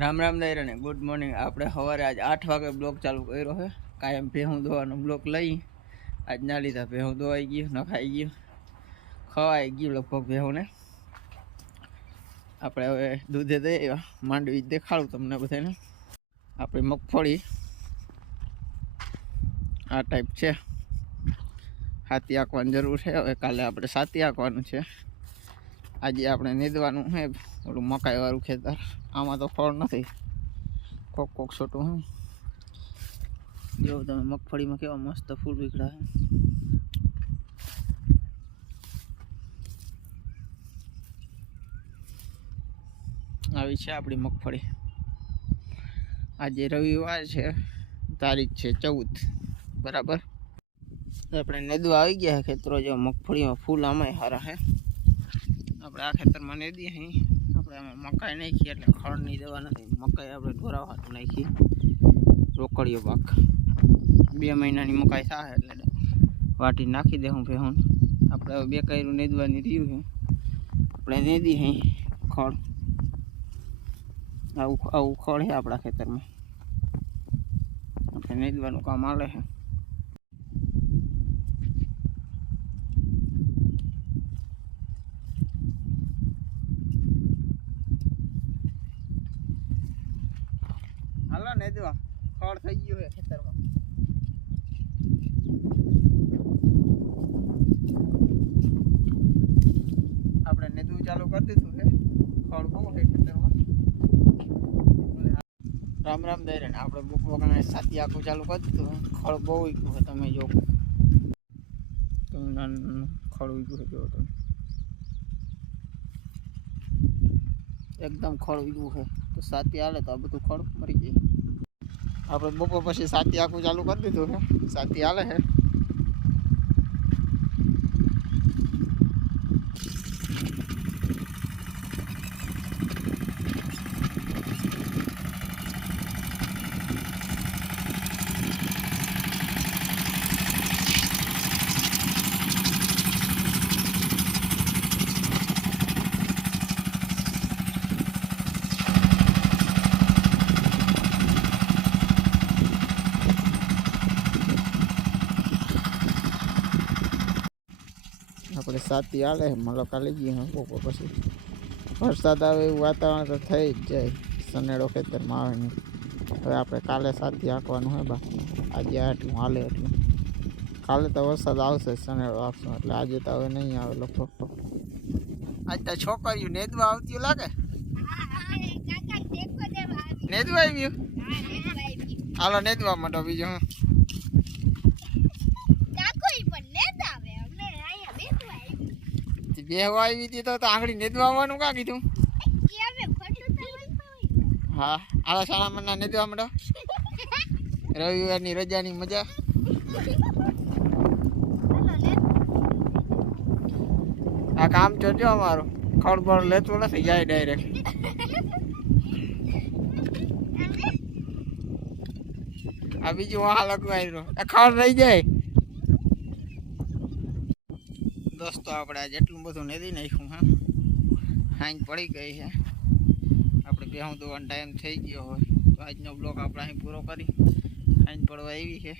રામ રામ દાયરાને good morning. આપણે સવારે આજ 8 વાગે બ્લોક ચાલુ કર્યો છે। કાયમ ભેહું દોવાનો બ્લોક લઈ આજ ના લીધા। ભેહું દોવાઈ ગયું, નખાઈ ગયું, ખવાઈ ગયું લગભગ ભેહુંને। આપણે હવે દૂધે દઈ માંડવી દેખાડું તમને બધાને। આપણી મગફળી આ ટાઈપ છે। હાથી આંકવાની જરૂર છે। હવે કાલે આપણે સાથી આંકવાનું છે। આજે આપણે નીંદવાનું છે ઓલું મકાઈ વાળું ખેતર। આમાં તો ફળ નથી, કોક કોક છોટું હું જો તમે મગફળીમાં કેવા મસ્ત ફૂલ નીકળ્યા છે। આવી છે આપણી મગફળી। આજે રવિવાર છે, તારીખ છે 14 બરાબર। આપણે નેદવા આવી ગયા ખેતરો। જો મગફળીમાં ફૂલ આમાંય સારા છે। આપણે આ ખેતરમાં નેદીએ અહીં। આપણે આમાં મકાઈ નાખીએ એટલે ખળની દવા નથી, મકાઈ આપણે ઢોરા હાટું નાખીએ। રોકડીયો પાક 2 મહિનાની મકાઈ થાય એટલે વાટી નાખી દે હું ભેહું। આપણે હવે 2 કાયરું નેદવાની રહ્યું છે, આપણે નેદી અહીં ખળ। આવું ખળ છે આપણા ખેતરમાં, આપણે નેદવાનું કામ હાલે છે। હાલો નેદવા, ખળ થઈ ગયું છે ખેતરમાં। આપણે નેદવું ચાલુ કરી દીધું છે, ખળ બહુ છે ખેતરમાં। રામ રામ દાયરા ને આપણે બપોરના સાથી આખું ચાલુ કરી દીધું। ખળ બહુ ઉગ્યું છે, તમે જો તમે ખળ ઉગ્યું છે, જો તમે એકદમ ખળ ઉગ્યું છે। તો સાથી હાલે તો આ બધું ખળ મરી જાય। આપણે બપોર પછી સાથી આખું ચાલુ કરી દીધું છે, સાથી હાલે છે। આપણે સાથી હાલે મલકા લઈ ગઈ બપોર પછી। વરસાદ આવે એવું વાતાવરણ તો થઈ જ જાય, સનેડો ખેતરમાં આવે નહીં। હવે આપણે કાલે સાથી હાંકવાનું હોય બા, આજે આટલું હાલે એટલું। કાલે તો વરસાદ આવશે, સનેડો આપશું એટલે આજે તો હવે નહીં આવે લગભગ। આજ તો છોકરીઓ નેદવા આવતી લાગે, નેદવા આવ્યું। હાલો નેદવા માટે બીજું બેહવા આવી હતી તો આંગળી નેદવા આવવાનું કાં કીધું? હા આલા શાળામાં ના નેદવા માંડો, રવિવારની રજાની મજા। આ કામ જોજો અમારું, ખળબળ લેતું નથી, જાય ડાયરેક્ટ। આ બીજું વાહ લગવાય ખળ રહી જાય। દોસ્તો આપણે આજે એટલું બધું નેદી નાખ્યું હે, હાંજ પડી ગઈ છે। આપણે ભેહું દોવાનો ટાઈમ થઈ ગયો હોય તો આજનો બ્લોગ આપણે અહીં પૂરો કરી, હાંજ પડવા આવી છે।